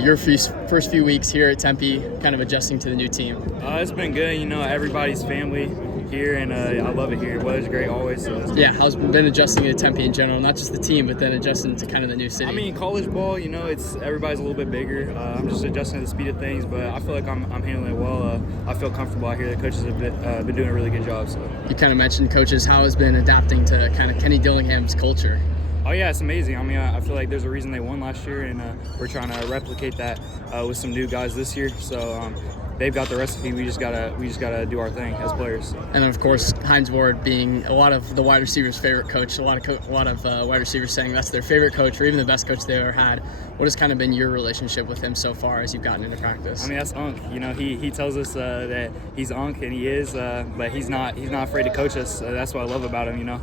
Your first few weeks here at Tempe, kind of adjusting to the new team. It's been good. You know, everybody's family here, and I love it here. Weather's great always. So yeah, how's been adjusting to Tempe in general? Not just the team, but then adjusting to kind of the new city. I mean, college ball, you know, everybody's a little bit bigger. I'm just adjusting to the speed of things, but I feel like I'm handling it well. I feel comfortable out here. The coaches have been doing a really good job. So you kind of mentioned coaches. How has been adapting to kind of Kenny Dillingham's culture? Oh yeah, it's amazing. I mean, I feel like there's a reason they won last year, and we're trying to replicate that with some new guys this year. So they've got the recipe. We just gotta do our thing as players. And of course, Hines Ward being a lot of the wide receivers' favorite coach. A lot of wide receivers saying that's their favorite coach, or even the best coach they ever had. What has kind of been your relationship with him so far as you've gotten into practice? I mean, that's Unc. You know, he tells us that he's Unc, and he is, but he's not afraid to coach us. That's what I love about him. You know,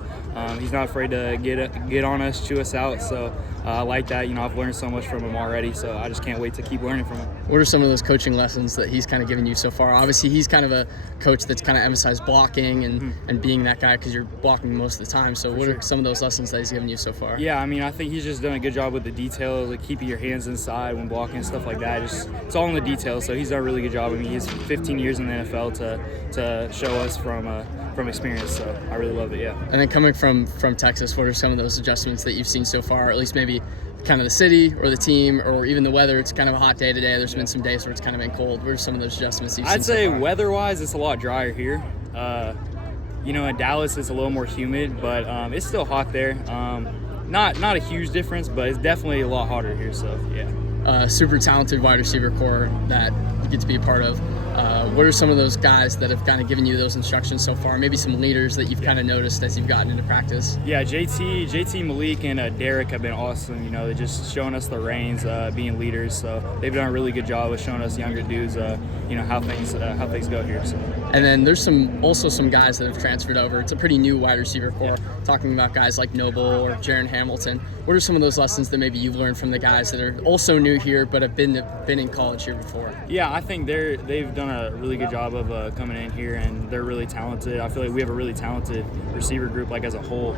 he's not afraid to get on us, chew us out. So I like that. You know, I've learned so much from him already. So I just can't wait to keep learning from him. What are some of those coaching lessons that he's kind of given you so far? Obviously, he's kind of a coach that's kind of emphasized blocking and being that guy because you're blocking most of the time. So what are some of those lessons that he's given you so far? Yeah, I mean, I think he's just done a good job with the details, like keeping your hands inside when blocking and stuff like that. It's all in the details. So he's done a really good job. I mean, he's 15 years in the NFL to show us from experience. So I really love it. Yeah. And then coming from Texas, what are some of those adjustments that you've seen so far? Or at least maybe kind of the city or the team or even the weather. It's kind of a hot day today. There's been some days where it's kind of been cold. What are some of those adjustments you've seen? I'd say weather-wise, it's a lot drier here. You know, in Dallas, it's a little more humid, but it's still hot there. Not a huge difference, but it's definitely a lot hotter here. So yeah. Super talented wide receiver core that you get to be a part of. What are some of those guys that have kind of given you those instructions so far? Maybe some leaders that you've kind of noticed as you've gotten into practice? Yeah, JT, Malik, and Derek have been awesome. You know, they're just showing us the reins, being leaders. So they've done a really good job of showing us younger dudes, you know, how things go here. So. And then there's also some guys that have transferred over. It's a pretty new wide receiver core. Yeah. Talking about guys like Noble or Jaron Hamilton. What are some of those lessons that maybe you've learned from the guys that are also new here but have been in college here before? Yeah, I think they've done a really good job of coming in here, and they're really talented. I feel like we have a really talented receiver group, like as a whole,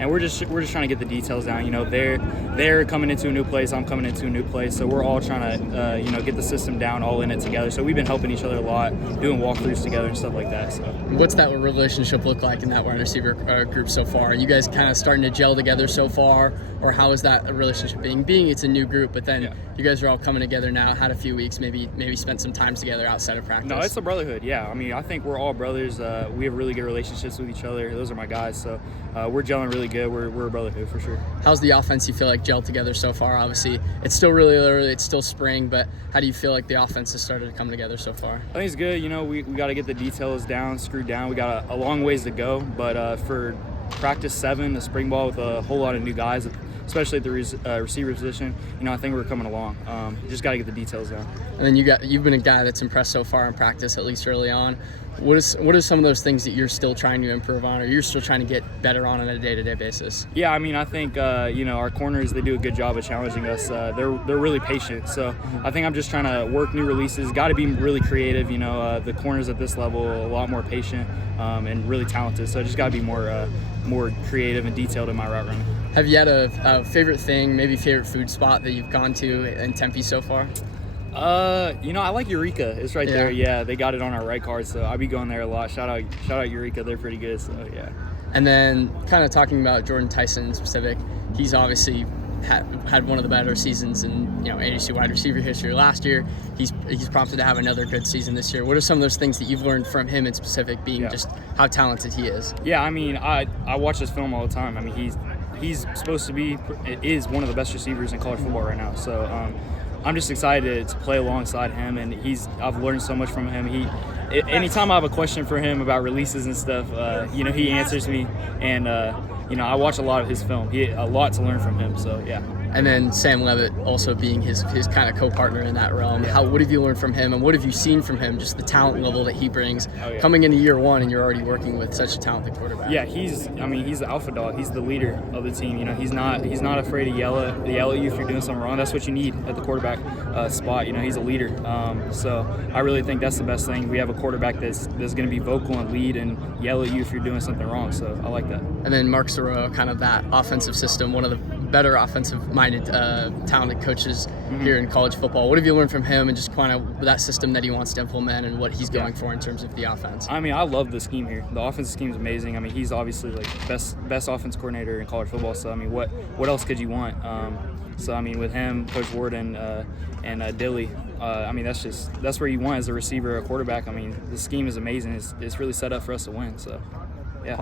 and we're just trying to get the details down. You know, they're coming into a new place, I'm coming into a new place, so we're all trying to you know, get the system down, all in it together. So we've been helping each other a lot, doing walkthroughs together and stuff like that. So what's that relationship look like in that wide receiver group so far? Are you guys kind of starting to gel together so far, or how is that relationship being it's a new group, but then you guys are all coming together now, had a few weeks, maybe spent some time together outside of practice? No, it's a brotherhood. Yeah, I mean, I think we're all brothers. We have really good relationships with each other. Those are my guys, so we're gelling really good. We're a brotherhood for sure. How's the offense you feel like gelled together so far? Obviously, it's still really early, it's still spring, but how do you feel like the offense has started to come together so far? I think it's good. You know, we got to get the details down, screwed down. We got a long ways to go, but for practice 7, the spring ball with a whole lot of new guys, especially at the receiver position, you know, I think we're coming along. You just got to get the details down. And then you've been a guy that's impressed so far in practice, at least early on. What are some of those things that you're still trying to improve on, or you're still trying to get better on a day-to-day basis? Yeah, I mean, I think you know, our corners, they do a good job of challenging us. They're really patient, so I think I'm just trying to work new releases. Got to be really creative. You know, the corners at this level a lot more patient and really talented. So I just got to be more creative and detailed in my route running. Have you had a favorite thing, maybe favorite food spot that you've gone to in Tempe so far? You know, I like Eureka. It's right there. Yeah, they got it on our right card, so I'll be going there a lot. Shout out Eureka. They're pretty good. So yeah. And then kind of talking about Jordan Tyson in specific, he's obviously had one of the better seasons in, you know, ADC wide receiver history last year. He's prompted to have another good season this year. What are some of those things that you've learned from him in specific, being just how talented he is? Yeah, I mean, I watch his film all the time. I mean, he's supposed to is one of the best receivers in college football right now. So I'm just excited to play alongside him, and I've learned so much from him. Anytime I have a question for him about releases and stuff, you know, he answers me, and you know, I watch a lot of his film. A lot to learn from him. So yeah. And then Sam Levitt also being his kind of co-partner in that realm. Yeah. What have you learned from him, and what have you seen from him, just the talent level that he brings coming into year one, and you're already working with such a talented quarterback? Yeah, he's the alpha dog. He's the leader of the team. You know, he's not afraid to yell at you if you're doing something wrong. That's what you need at the quarterback spot. You know, he's a leader. So I really think that's the best thing. We have a quarterback that's going to be vocal and lead and yell at you if you're doing something wrong. So I like that. And then Mark Soroa, kind of that offensive system, one of the better offensive-minded, talented coaches here in college football. What have you learned from him, and just kind of that system that he wants to implement and what he's going for in terms of the offense? I mean, I love the scheme here. The offensive scheme is amazing. I mean, he's obviously like best offense coordinator in college football. So I mean, what else could you want? So I mean, with him, Coach Warden, and Dilly, I mean, that's where you want as a receiver, a quarterback. I mean, the scheme is amazing. It's really set up for us to win. So, yeah.